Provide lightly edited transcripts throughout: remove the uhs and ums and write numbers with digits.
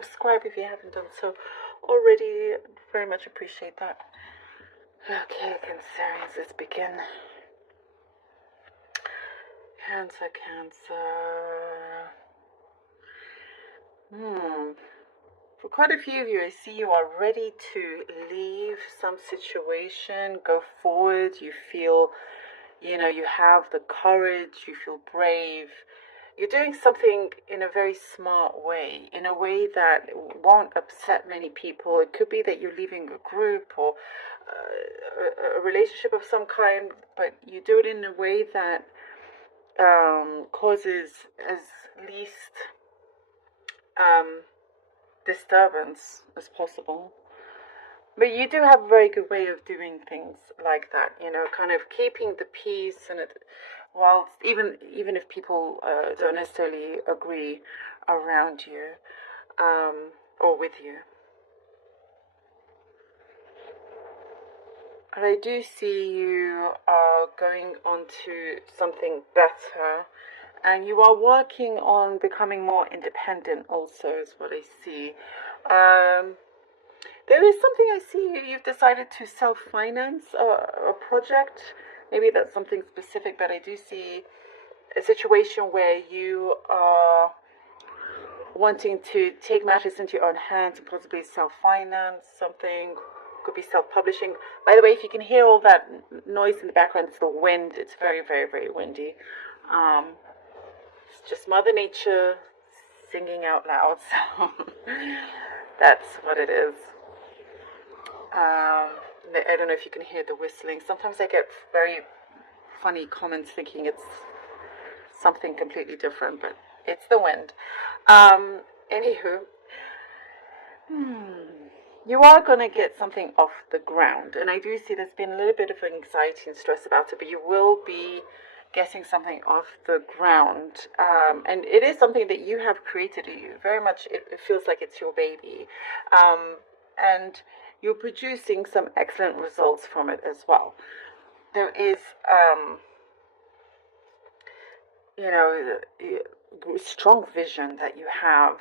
Subscribe if you haven't done so already. Very much appreciate that. Okay, Cancerians, let's begin. Cancer, Cancer. For quite a few of you, I see you are ready to leave some situation, go forward. You feel, you have the courage, you feel brave. You're doing something in a very smart way, in a way that won't upset many people. It could be that you're leaving a group or a relationship of some kind, but you do it in a way that causes as least disturbance as possible. But you do have a very good way of doing things like that, kind of keeping the peace, and whilst even if people don't necessarily agree around you or with you. But I do see you are going on to something better, and you are working on becoming more independent also, is what I see. There is something I see you've decided to self-finance a project. Maybe that's something specific, but I do see a situation where you are wanting to take matters into your own hands and possibly self-finance something. Could be self-publishing. By the way, if you can hear all that noise in the background, it's the wind. It's very, very, very windy. It's just Mother Nature singing out loud. So that's what it is. I don't know if you can hear the whistling. Sometimes I get very funny comments thinking it's something completely different, but it's the wind. Anywho, you are going to get something off the ground, and I do see there's been a little bit of anxiety and stress about it, but you will be getting something off the ground, and it is something that you have created. You very much, it feels like it's your baby, and you're producing some excellent results from it as well. There is, strong vision that you have.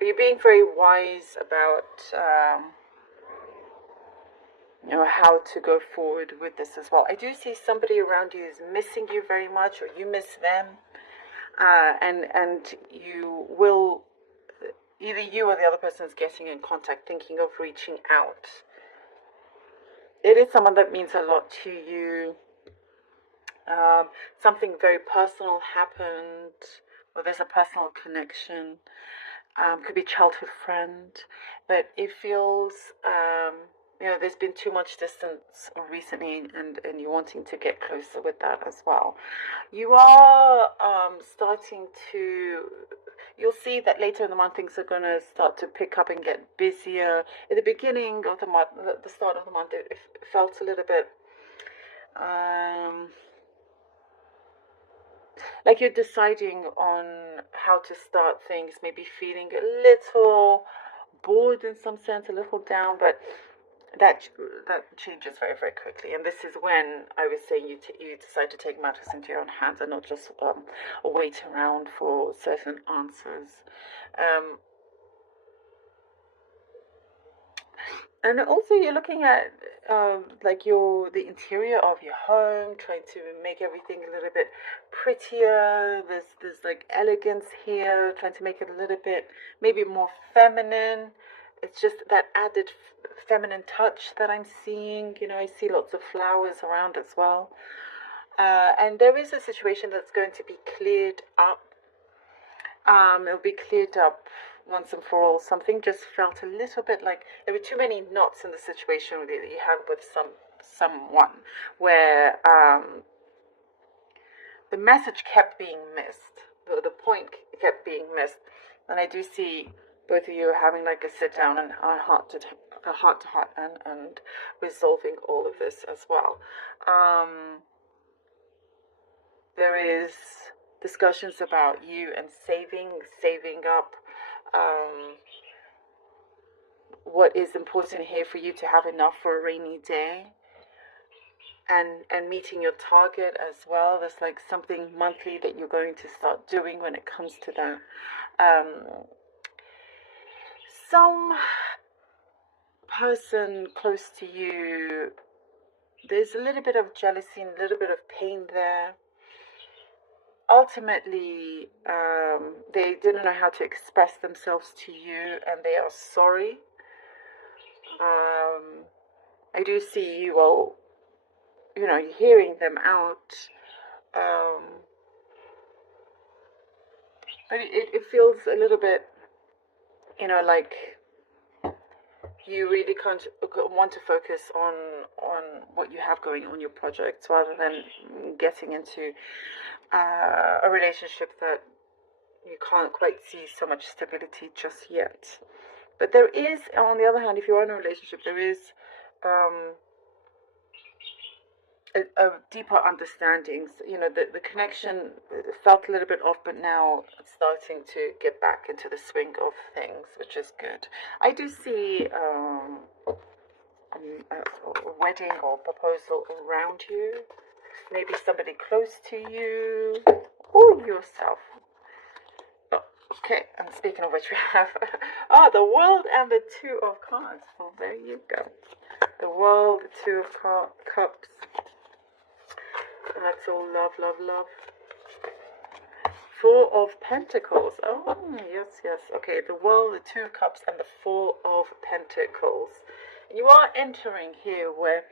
You're being very wise about, how to go forward with this as well. I do see somebody around you is missing you very much, or you miss them, and you will, either you or the other person is getting in contact, thinking of reaching out. It is someone that means a lot to you. Something very personal happened, or there's a personal connection. Could be childhood friend, but it feels, there's been too much distance recently, and you're wanting to get closer with that as well. You are starting to, you'll see that later in the month things are going to start to pick up and get busier. At the beginning of the month, the start of the month, it felt a little bit like you're deciding on how to start things, maybe feeling a little bored in some sense, a little down, but that changes very, very quickly. And this is when I was saying you decide to take matters into your own hands and not just wait around for certain answers. And also, you're looking at like the interior of your home, trying to make everything a little bit prettier. There's like elegance here, trying to make it a little bit maybe more feminine. It's just that added feminine touch that I'm seeing. I see lots of flowers around as well. And there is a situation that's going to be cleared up. It'll be cleared up once and for all. Something just felt a little bit like there were too many knots in the situation that you have with someone, where the message kept being missed, the point kept being missed, and I do see both of you having like a sit down and a heart to heart and resolving all of this as well. There is discussions about you and saving up. What is important here for you to have enough for a rainy day. and meeting your target as well. There's like something monthly that you're going to start doing when it comes to that. Some person close to you, there's a little bit of jealousy and a little bit of pain there. Ultimately, they didn't know how to express themselves to you, and they are sorry. I do see you all, hearing them out. But it feels a little bit, like you really can't want to focus on what you have going on your projects rather than getting into a relationship that you can't quite see so much stability just yet. But there is, on the other hand, if you're in a relationship, there is a deeper understanding. The connection felt a little bit off, but now it's starting to get back into the swing of things, which is good. I do see a wedding or proposal around you, maybe somebody close to you or yourself. Okay, and speaking of which, we have the World and the Two of Cups. Well, there you go. The World, the Two of Cups. That's all love, love, love. Four of Pentacles. Oh, yes. Okay, the World, the Two of Cups, and the Four of Pentacles. You are entering here where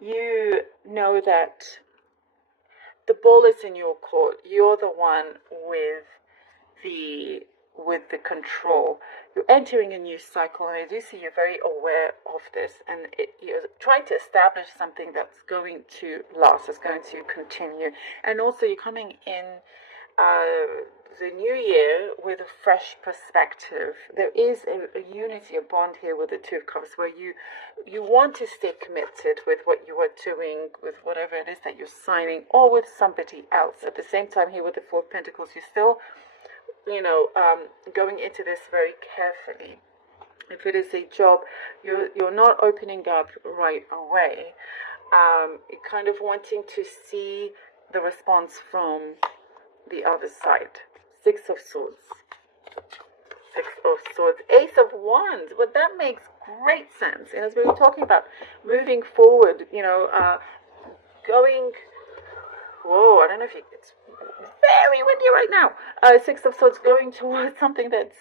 you know that the ball is in your court. You're the one with the control. You're entering a new cycle, and I do see you're very aware of this, and you're trying to establish something that's going to last, that's going to continue. And also you're coming in the new year with a fresh perspective. There is a unity, a bond here with the Two of Cups, where you want to stay committed with what you are doing, with whatever it is that you're signing, or with somebody else. At the same time, here with the Four of Pentacles, you're still going into this very carefully. If it is a job, you're not opening up right away. You're kind of wanting to see the response from the other side. Six of Swords. Ace of Wands. Well, that makes great sense. And as we were talking about moving forward, going. Whoa, I don't know if it's very windy right now. Six of Swords, going towards something that's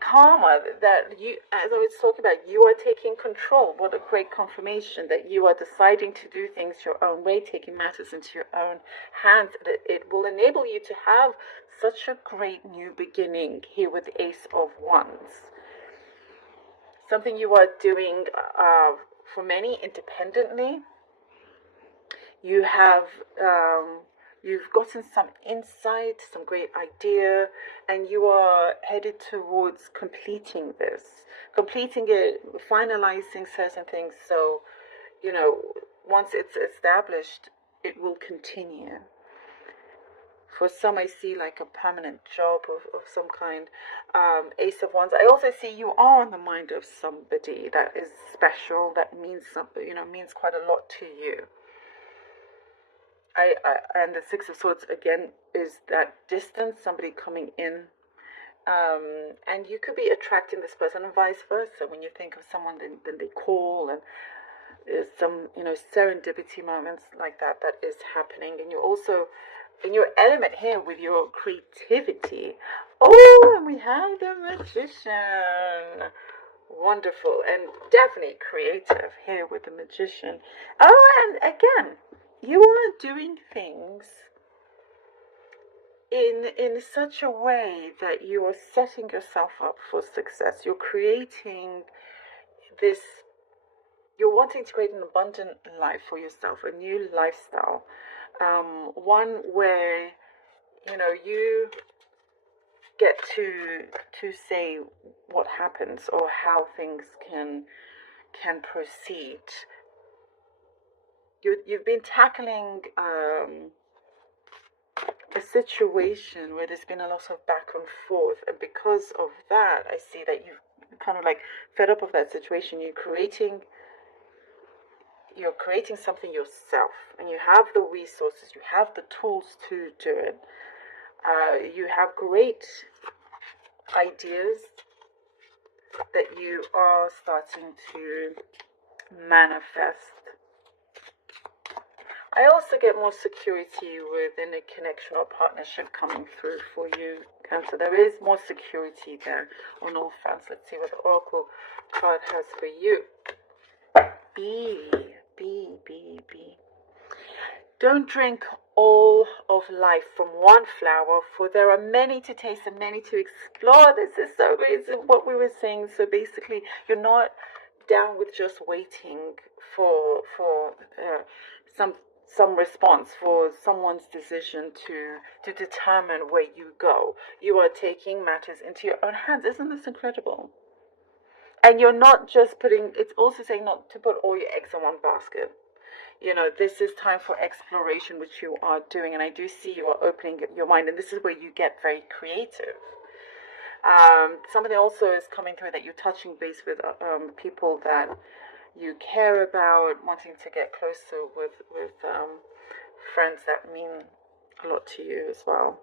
calmer, that you, as I was talking about, you are taking control. What a great confirmation that you are deciding to do things your own way, taking matters into your own hands. It will enable you to have such a great new beginning here with the Ace of Wands. Something you are doing for many independently. You have you've gotten some insight, some great idea, and you are headed towards completing it, finalizing certain things. So, once it's established, it will continue. For some, I see like a permanent job of some kind. Ace of Wands. I also see you are on the mind of somebody that is special, that means something, means quite a lot to you. And the Six of Swords again is that distance, somebody coming in, and you could be attracting this person, and vice versa. When you think of someone, then they call, and there's some serendipity moments like that is happening, and you're also in your element here with your creativity. Oh, and we have the Magician. Wonderful, and definitely creative here with the Magician. Oh, and again, you are doing things in such a way that you are setting yourself up for success. You're creating this, you're wanting to create an abundant life for yourself, a new lifestyle, one where you get to say what happens or how things can proceed. You've been tackling a situation where there's been a lot of back and forth, and because of that, I see that you've kind of like fed up of that situation. You're creating you're creating something yourself, and you have the resources, you have the tools to do it. You have great ideas that you are starting to manifest. I also get more security within a connection or partnership coming through for you, Cancer. There is more security there on all fronts. Let's see what the Oracle card has for you. B. Don't drink all of life from one flower, for there are many to taste and many to explore. This is so amazing what we were saying. So basically, you're not down with just waiting for some response, for someone's decision to determine where you go. You are taking matters into your own hands. Isn't this incredible? And you're not just putting, it's also saying not to put all your eggs in one basket. You know, this is time for exploration, which you are doing. And I do see you are opening your mind. And this is where you get very creative. Something also is coming through that you're touching base with people that you care about, wanting to get closer with friends that mean a lot to you as well.